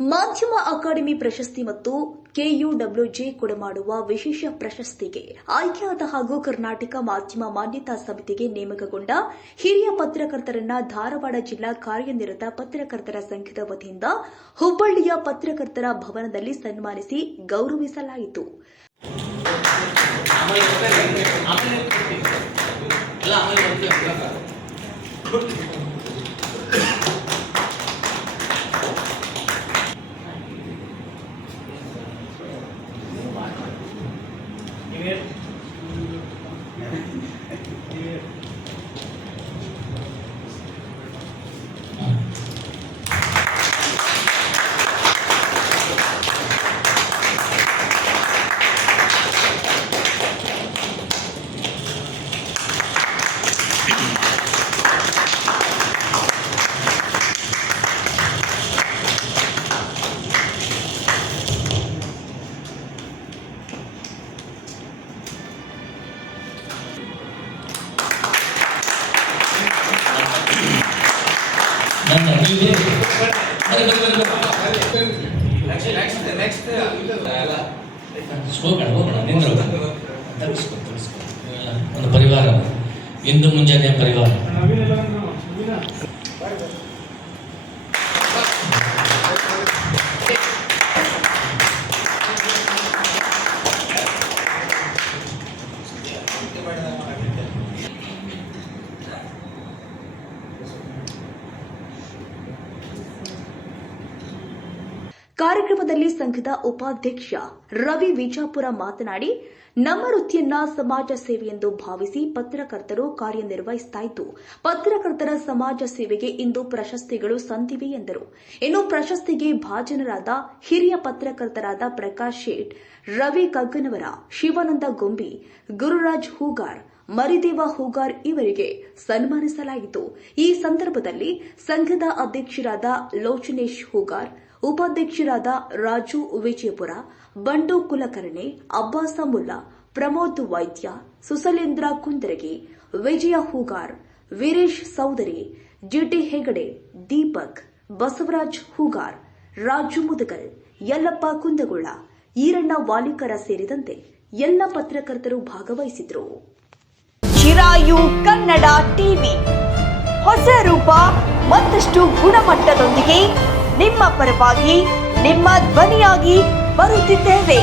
ಮಾಧ್ಯಮ ಅಕಾಡೆಮಿ ಪ್ರಶಸ್ತಿ ಮತ್ತು ಕೆಯುಡಬ್ಲ್ಯೂಜೆ ಕೊಡಮಾಡುವ ವಿಶೇಷ ಪ್ರಶಸ್ತಿಗೆ ಆಯ್ಕೆಯಾದ ಹಾಗೂ ಕರ್ನಾಟಕ ಮಾಧ್ಯಮ ಮಾನ್ಯತಾ ಸಮಿತಿಗೆ ನೇಮಕಗೊಂಡ ಹಿರಿಯ ಪತ್ರಕರ್ತರನ್ನ ಧಾರವಾಡ ಜಿಲ್ಲಾ ಕಾರ್ಯನಿರತ ಪತ್ರಕರ್ತರ ಸಂಘದ ವತಿಯಿಂದ ಹುಬ್ಬಳ್ಳಿಯ ಪತ್ರಕರ್ತರ ಭವನದಲ್ಲಿ ಸನ್ಮಾನಿಸಿ ಗೌರವಿಸಲಾಯಿತು. biết ಒಂದು ಪರಿವಾರ ಇಂದು ಮುಂಜಾನೆ ಪರಿವಾರ ಕಾರ್ಯಕ್ರಮದಲ್ಲಿ ಸಂಘದ ಉಪಾಧ್ಯಕ್ಷ ರವಿ ವಿಜಾಪುರ ಮಾತನಾಡಿ, ನಮ್ಮ ವೃತ್ತಿಯನ್ನ ಸಮಾಜ ಎಂದು ಭಾವಿಸಿ ಪತ್ರಕರ್ತರು ಕಾರ್ಯನಿರ್ವಹಿಸ್ತಾ ಇದ್ದು, ಪತ್ರಕರ್ತರ ಸಮಾಜ ಸೇವೆಗೆ ಇಂದು ಪ್ರಶಸ್ತಿಗಳು ಸಂದಿವೆ ಎಂದರು. ಇನ್ನು ಪ್ರಶಸ್ತಿಗೆ ಭಾಜನರಾದ ಹಿರಿಯ ಪತ್ರಕರ್ತರಾದ ಪ್ರಕಾಶ್ ಶೇಟ್, ರವಿ ಕಗ್ಗನವರ ಶಿವಾನಂದ ಗೊಂಬಿ, ಗುರುರಾಜ್ ಹೂಗಾರ್, ಮರಿದೇವ ಹೂಗಾರ್ ಇವರಿಗೆ ಸನ್ಮಾನಿಸಲಾಯಿತು. ಈ ಸಂದರ್ಭದಲ್ಲಿ ಸಂಘದ ಅಧ್ಯಕ್ಷರಾದ ಲೋಚನೇಶ್ ಹೂಗಾರ್ ಉಪಾಧ್ಯಕ್ಷರಾದ ರಾಜು ವಿಜಯಪುರ, ಬಂಡು ಕುಲಕರ್ಣಿ, ಅಬ್ಬಾಸ ಮುಲ್ಲಾ, ಪ್ರಮೋದ್ ವೈದ್ಯ, ಸುಸಲೇಂದ್ರ ಕುಂದರಗಿ, ವಿಜಯ ಹೂಗಾರ್, ವೀರೇಶ್ ಸೌದರಿ, ಜಿಟಿ ಹೆಗಡೆ, ದೀಪಕ್, ಬಸವರಾಜ್ ಹೂಗಾರ್, ರಾಜು ಮುದಗಲ್, ಯಲ್ಲಪ್ಪ ಕುಂದಗೋಳ, ಈರಣ್ಣ ವಾಲಿಕರ ಸೇರಿದಂತೆ ಎಲ್ಲ ಪತ್ರಕರ್ತರು ಭಾಗವಹಿಸಿದ್ರು. ಚಿರಾಯು ಕನ್ನಡ ಟಿವಿ. ಹೊಸ ರೂಪ, ಮತ್ತಷ್ಟು ಗುಣಮಟ್ಟದೊಂದಿಗೆ ನಿಮ್ಮ ಪರವಾಗಿ ನಿಮ್ಮ ಧ್ವನಿಯಾಗಿ ಬರುತ್ತಿದ್ದೇವೆ.